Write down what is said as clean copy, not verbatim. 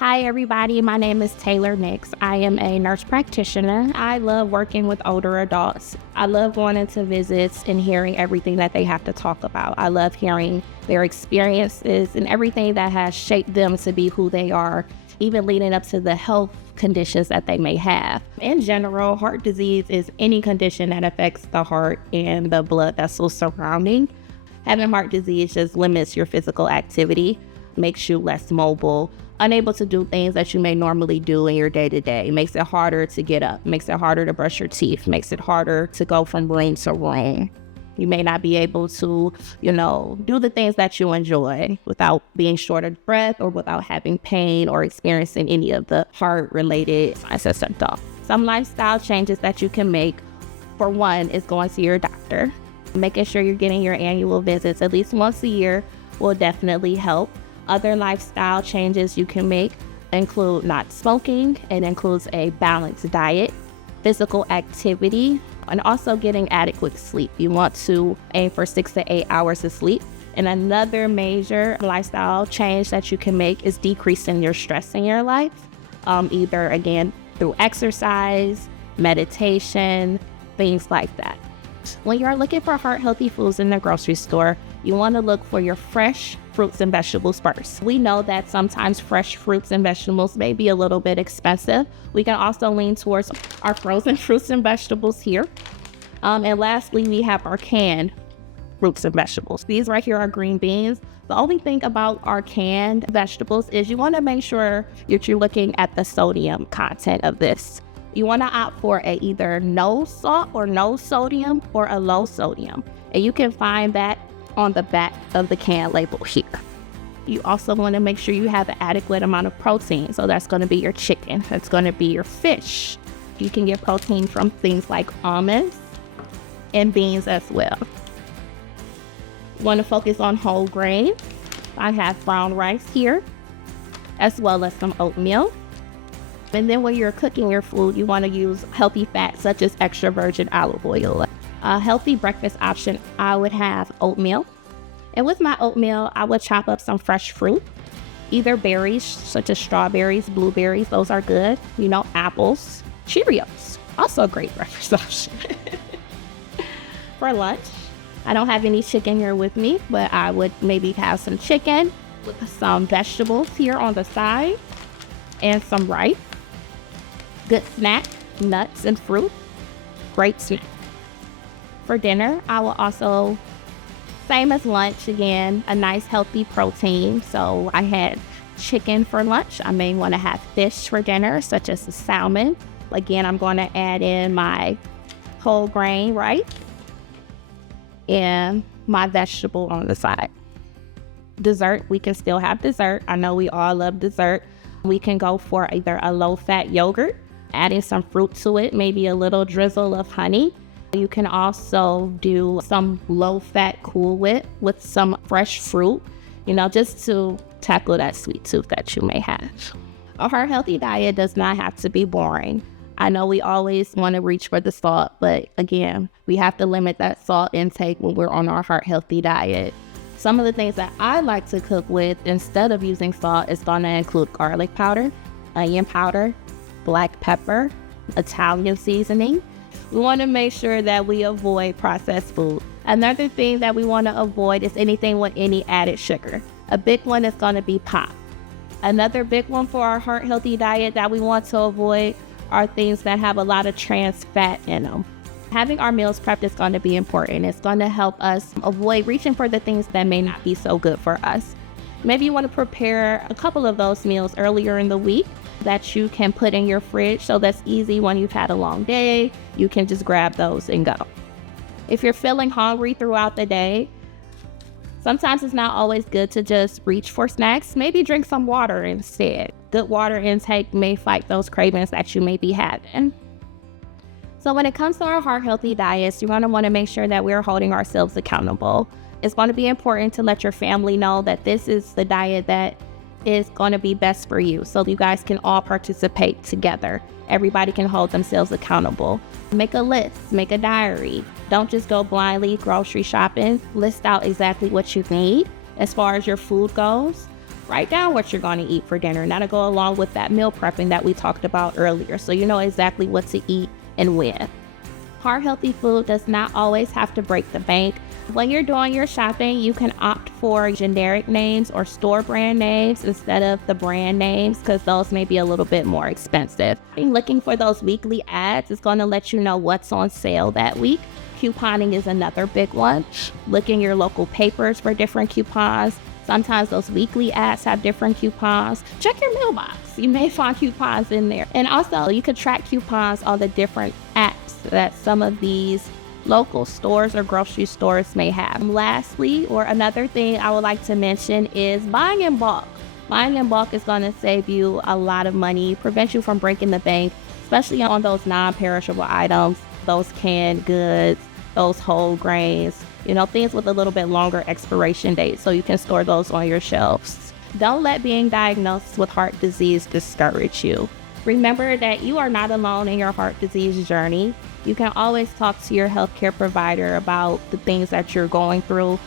Hi, everybody. My name is Taylor Nix. I am a nurse practitioner. I love working with older adults. I love going into visits and hearing everything that they have to talk about. I love hearing their experiences and everything that has shaped them to be who they are, even leading up to the health conditions that they may have. In general, heart disease is any condition that affects the heart and the blood vessels surrounding. Having heart disease just limits your physical activity, makes you less mobile, unable to do things that you may normally do in your day-to-day. Makes it harder to get up, makes it harder to brush your teeth, makes it harder to go from room to room. You may not be able to, do the things that you enjoy without being short of breath or without having pain or experiencing any of the heart-related signs and symptoms. Some lifestyle changes that you can make, for one, is going to your doctor. Making sure you're getting your annual visits at least once a year will definitely help. Other lifestyle changes you can make include not smoking. It includes a balanced diet, physical activity, and also getting adequate sleep. You want to aim for 6 to 8 hours of sleep. And another major lifestyle change that you can make is decreasing your stress in your life, either, again, through exercise, meditation, things like that. When you're looking for heart-healthy foods in the grocery store, you want to look for your fresh fruits and vegetables first. We know that sometimes fresh fruits and vegetables may be a little bit expensive. We can also lean towards our frozen fruits and vegetables here. And lastly, we have our canned fruits and vegetables. These right here are green beans. The only thing about our canned vegetables is you want to make sure that you're looking at the sodium content of this. You want to opt for either no salt or no sodium or a low sodium. And you can find that on the back of the can label here. You also want to make sure you have an adequate amount of protein. So that's going to be your chicken. That's going to be your fish. You can get protein from things like almonds and beans as well. You want to focus on whole grain. I have brown rice here, as well as some oatmeal. And then when you're cooking your food, you want to use healthy fats such as extra virgin olive oil. A healthy breakfast option, I would have oatmeal. And with my oatmeal, I would chop up some fresh fruit, either berries such as strawberries, blueberries, those are good. Apples, Cheerios, also a great breakfast option. For lunch, I don't have any chicken here with me, but I would maybe have some chicken with some vegetables here on the side and some rice. Good snack, nuts and fruit, great snack. For dinner, I will also, same as lunch, again, a nice healthy protein. So I had chicken for lunch. I may want to have fish for dinner, such as the salmon. Again, I'm going to add in my whole grain rice and my vegetable on the side. Dessert, we can still have dessert. I know we all love dessert. We can go for either a low-fat yogurt, adding some fruit to it, maybe a little drizzle of honey. You can also do some low-fat Cool Whip with some fresh fruit, just to tackle that sweet tooth that you may have. A heart-healthy diet does not have to be boring. I know we always want to reach for the salt, but again, we have to limit that salt intake when we're on our heart-healthy diet. Some of the things that I like to cook with instead of using salt is going to include garlic powder, onion powder, black pepper, Italian seasoning. We want to make sure that we avoid processed food. Another thing that we want to avoid is anything with any added sugar. A big one is going to be pop. Another big one for our heart-healthy diet that we want to avoid are things that have a lot of trans fat in them. Having our meals prepped is going to be important. It's going to help us avoid reaching for the things that may not be so good for us. Maybe you want to prepare a couple of those meals earlier in the week that you can put in your fridge, so that's easy when you've had a long day. You can just grab those and go. If you're feeling hungry throughout the day, sometimes it's not always good to just reach for snacks. Maybe drink some water instead. Good water intake may fight those cravings that you may be having. So when it comes to our heart-healthy diets, you're going to want to make sure that we're holding ourselves accountable. It's going to be important to let your family know that this is the diet that is going to be best for you, so you guys can all participate together. Everybody can hold themselves accountable. Make a list, make a diary. Don't just go blindly grocery shopping. List out exactly what you need as far as your food goes. Write down what you're going to eat for dinner, and that'll go along with that meal prepping that we talked about earlier, so you know exactly what to eat and when. Heart healthy food does not always have to break the bank. When you're doing your shopping, you can opt for generic names or store brand names instead of the brand names, because those may be a little bit more expensive. Looking for those weekly ads is going to let you know what's on sale that week. Couponing is another big one. Looking your local papers for different coupons. Sometimes those weekly ads have different coupons. Check your mailbox. You may find coupons in there. And also, you can track coupons on the different apps that some of these local stores or grocery stores may have. Lastly, or another thing I would like to mention is buying in bulk. Buying in bulk is going to save you a lot of money, prevent you from breaking the bank, especially on those non-perishable items, those canned goods, those whole grains, things with a little bit longer expiration date, so you can store those on your shelves. Don't let being diagnosed with heart disease discourage you. Remember that you are not alone in your heart disease journey. You can always talk to your healthcare provider about the things that you're going through.